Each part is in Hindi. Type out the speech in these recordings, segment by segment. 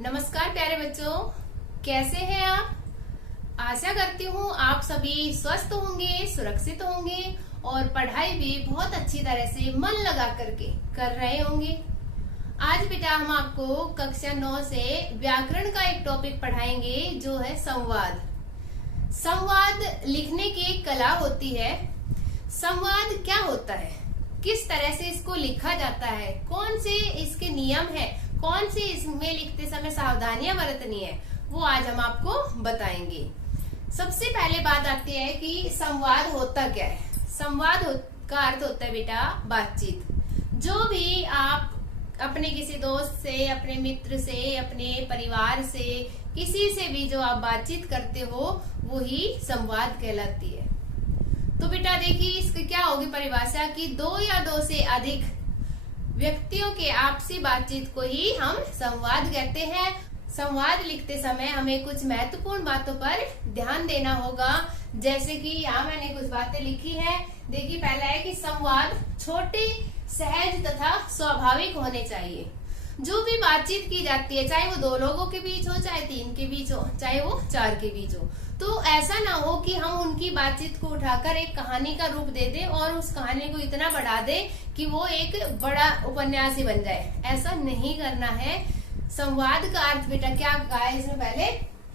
नमस्कार प्यारे बच्चों, कैसे हैं आप। आशा करती हूँ आप सभी स्वस्थ होंगे, सुरक्षित होंगे और पढ़ाई भी बहुत अच्छी तरह से मन लगा करके कर रहे होंगे। आज बेटा हम आपको कक्षा 9 से व्याकरण का एक टॉपिक पढ़ाएंगे जो है संवाद। संवाद लिखने की एक कला होती है। संवाद क्या होता है, किस तरह से इसको लिखा जाता है, कौन से इसके नियम है, कौन सी इसमें लिखते समय सावधानियां बरतनी है, वो आज हम आपको बताएंगे। सबसे पहले बात आती है कि संवाद होता क्या है। संवाद का अर्थ होता है बेटा बातचीत। जो भी आप अपने किसी दोस्त से, अपने मित्र से, अपने परिवार से, किसी से भी जो आप बातचीत करते हो वो ही संवाद कहलाती है। तो बेटा देखिए इसकी क्या होगी परिभाषा कि दो या दो से अधिक व्यक्तियों के आपसी बातचीत को ही हम संवाद कहते हैं। संवाद लिखते समय हमें कुछ महत्वपूर्ण बातों पर ध्यान देना होगा। जैसे कि यहाँ मैंने कुछ बातें लिखी है। देखिए पहला है कि संवाद छोटे, सहज तथा स्वाभाविक होने चाहिए। जो भी बातचीत की जाती है, चाहे वो दो लोगों के बीच हो, चाहे तीन के बीच हो, चाहे वो चार के बीच हो, तो ऐसा ना हो कि हम उनकी बातचीत को उठाकर एक कहानी का रूप दे दें और उस कहानी को इतना बढ़ा दें कि वो एक बड़ा उपन्यास ही बन जाए। ऐसा नहीं करना है। संवाद का अर्थ बेटा क्या कहा है इसमें पहले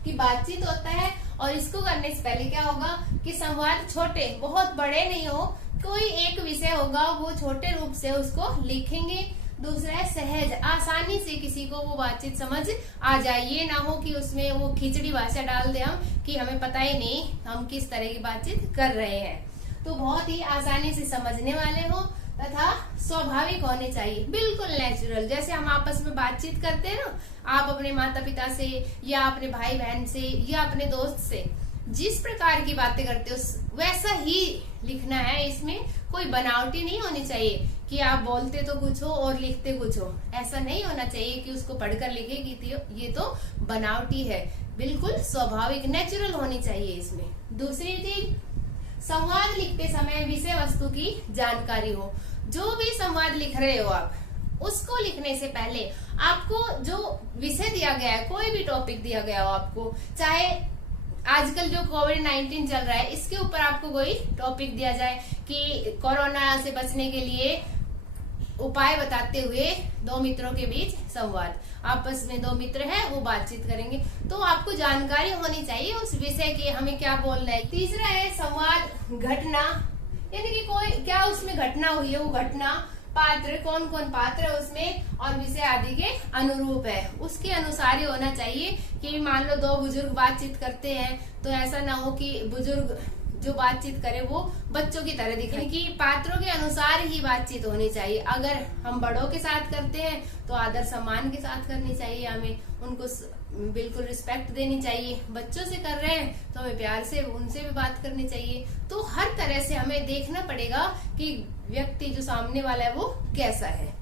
कि बातचीत होता है, और इसको करने से पहले क्या होगा कि संवाद छोटे, बहुत बड़े नहीं हो, कोई एक विषय होगा वो छोटे रूप से उसको लिखेंगे। दूसरा है सहज, आसानी से किसी को वो बातचीत समझ आ जाए। ये ना हो कि उसमें वो खिचड़ी भाषा डाल दे हम कि हमें पता ही नहीं हम किस तरह की बातचीत कर रहे हैं। तो बहुत ही आसानी से समझने वाले हो तथा स्वाभाविक होने चाहिए, बिल्कुल नेचुरल। जैसे हम आपस में बातचीत करते हैं ना, आप अपने माता पिता से या अपने भाई बहन से या अपने दोस्त से जिस प्रकार की बातें करते हो वैसा ही लिखना है। इसमें कोई बनावटी नहीं होनी चाहिए कि आप बोलते तो कुछ हो और लिखते कुछ हो। ऐसा नहीं होना चाहिए कि उसको पढ़कर लिखे कि ये तो बनावटी है। बिल्कुल स्वाभाविक, नेचुरल होनी चाहिए इसमें। दूसरी चीज, संवाद लिखते समय विषय वस्तु की जानकारी हो। जो भी संवाद लिख रहे हो आप, उसको लिखने से पहले आपको जो विषय दिया गया है, कोई भी टॉपिक दिया गया हो आपको, चाहे आजकल जो कोविड-19 चल रहा है इसके ऊपर आपको कोई टॉपिक दिया जाए कि कोरोना से बचने के लिए उपाय बताते हुए दो मित्रों के बीच संवाद, आपस में दो मित्र हैं वो बातचीत करेंगे, तो आपको जानकारी होनी चाहिए उस विषय की, हमें क्या बोलना है। तीसरा है संवाद घटना, यानी कि कोई क्या उसमें घटना हुई है, वो घटना, पात्र, कौन कौन पात्र है उसमें और विषय आदि के अनुरूप है, उसके अनुसार ही होना चाहिए। कि मान लो दो बुजुर्ग बातचीत करते हैं तो ऐसा ना हो कि बुजुर्ग जो बातचीत करे वो बच्चों की तरह दिखे, कि पात्रों के अनुसार ही बातचीत होनी चाहिए। अगर हम बड़ों के साथ करते हैं तो आदर सम्मान के साथ करनी चाहिए, हमें उनको बिल्कुल रिस्पेक्ट देनी चाहिए। बच्चों से कर रहे हैं तो हमें प्यार से उनसे भी बात करनी चाहिए। तो हर तरह से हमें देखना पड़ेगा कि व्यक्ति जो सामने वाला है वो कैसा है।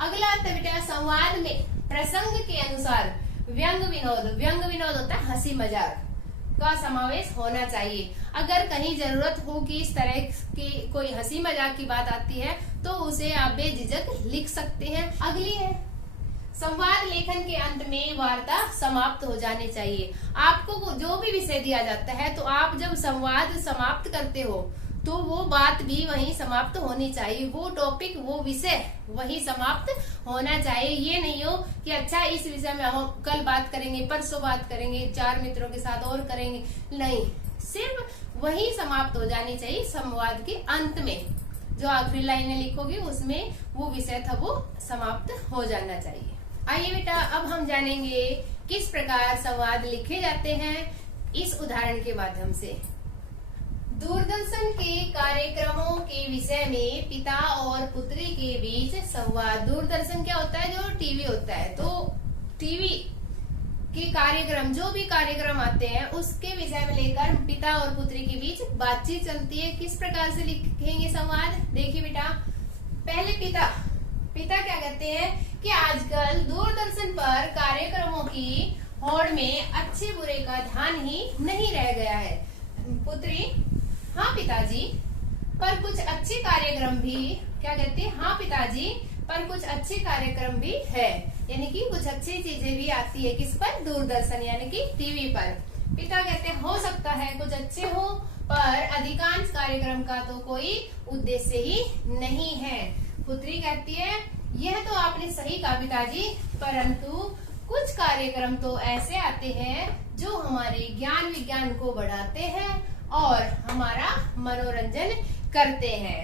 अगला अर्थ बेटा संवाद में प्रसंग के अनुसार व्यंग विनोद। व्यंग विनोद होता है हंसी मजाक का समावेश होना चाहिए। अगर कहीं जरूरत हो कि इस तरह की कोई हंसी मजाक की बात आती है तो उसे आप बेझिझक लिख सकते हैं। अगली है संवाद लेखन के अंत में वार्ता समाप्त हो जानी चाहिए। आपको जो भी विषय दिया जाता है तो आप जब संवाद समाप्त करते हो तो वो बात भी वहीं समाप्त होनी चाहिए, वो टॉपिक, वो विषय वहीं समाप्त होना चाहिए। ये नहीं हो कि अच्छा इस विषय में हम कल बात करेंगे, परसों बात करेंगे, चार मित्रों के साथ और करेंगे, नहीं, सिर्फ वहीं समाप्त हो जानी चाहिए। संवाद के अंत में जो आखिरी लाइनें लिखोगे उसमें वो विषय था वो समाप्त हो जाना चाहिए। आइए बेटा अब हम जानेंगे किस प्रकार संवाद लिखे जाते हैं इस उदाहरण के माध्यम से। दूरदर्शन के कार्यक्रमों के विषय में पिता और पुत्री के बीच संवाद। दूरदर्शन क्या होता है, जो टीवी होता है, तो टीवी के कार्यक्रम, जो भी कार्यक्रम आते हैं उसके विषय में लेकर पिता और पुत्री के बीच बातचीत चलती है। किस प्रकार से लिखेंगे संवाद, देखिए बेटा। पहले पिता क्या कहते हैं कि आजकल दूरदर्शन पर कार्यक्रमों की होड़ में अच्छे बुरे का ध्यान ही नहीं रह गया है। पुत्री, हाँ पिताजी, पर कुछ अच्छे कार्यक्रम भी, क्या कहते हैं, हाँ पिताजी, पर कुछ अच्छे कार्यक्रम भी है, यानी कि कुछ अच्छी चीजें भी आती है किस पर, दूरदर्शन यानी कि टीवी पर। पिता कहते हैं हो सकता है कुछ अच्छे हो, पर अधिकांश कार्यक्रम का तो कोई उद्देश्य ही नहीं है। पुत्री कहती है यह तो आपने सही कहा पिताजी, परंतु कुछ कार्यक्रम तो ऐसे आते हैं जो हमारे ज्ञान विज्ञान को बढ़ाते हैं और हमारा मनोरंजन करते हैं।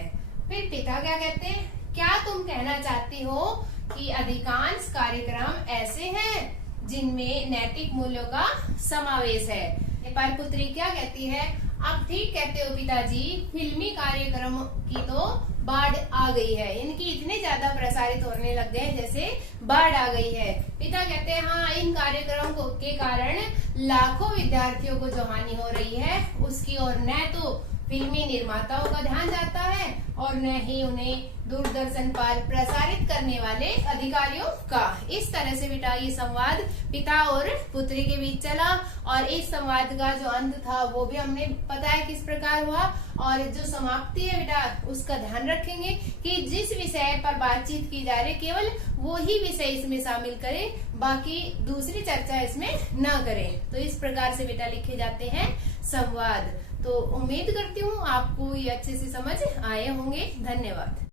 फिर पिता क्या कहते हैं, क्या तुम कहना चाहती हो कि अधिकांश कार्यक्रम ऐसे हैं जिनमें नैतिक मूल्यों का समावेश है? पर पुत्री क्या कहती है, आप ठीक कहते हो पिताजी, फिल्मी कार्यक्रम की तो बाढ़ आ गई है, इनकी इतने ज्यादा प्रसारित होने लग गए जैसे बाढ़ आ गई है। पिता कहते हैं हाँ, इन कार्यक्रमों के कारण लाखों विद्यार्थियों को जो हानि हो रही है उसकी ओर न तो फिल्मी निर्माताओं का ध्यान जाता है और न ही उन्हें दूरदर्शन पर प्रसारित करने वाले अधिकारियों का। इस तरह से बेटा ये संवाद पिता और पुत्री के बीच चला और इस संवाद का जो अंत था वो भी हमने पता है किस प्रकार हुआ। और जो समाप्ति है बेटा उसका ध्यान रखेंगे कि जिस विषय पर बातचीत की जा रही केवल वो ही विषय इसमें शामिल करें, बाकी दूसरी चर्चा इसमें न करें। तो इस प्रकार से बेटा लिखे जाते हैं संवाद। तो उम्मीद करती हूँ आपको ये अच्छे से समझ आए होंगे। धन्यवाद।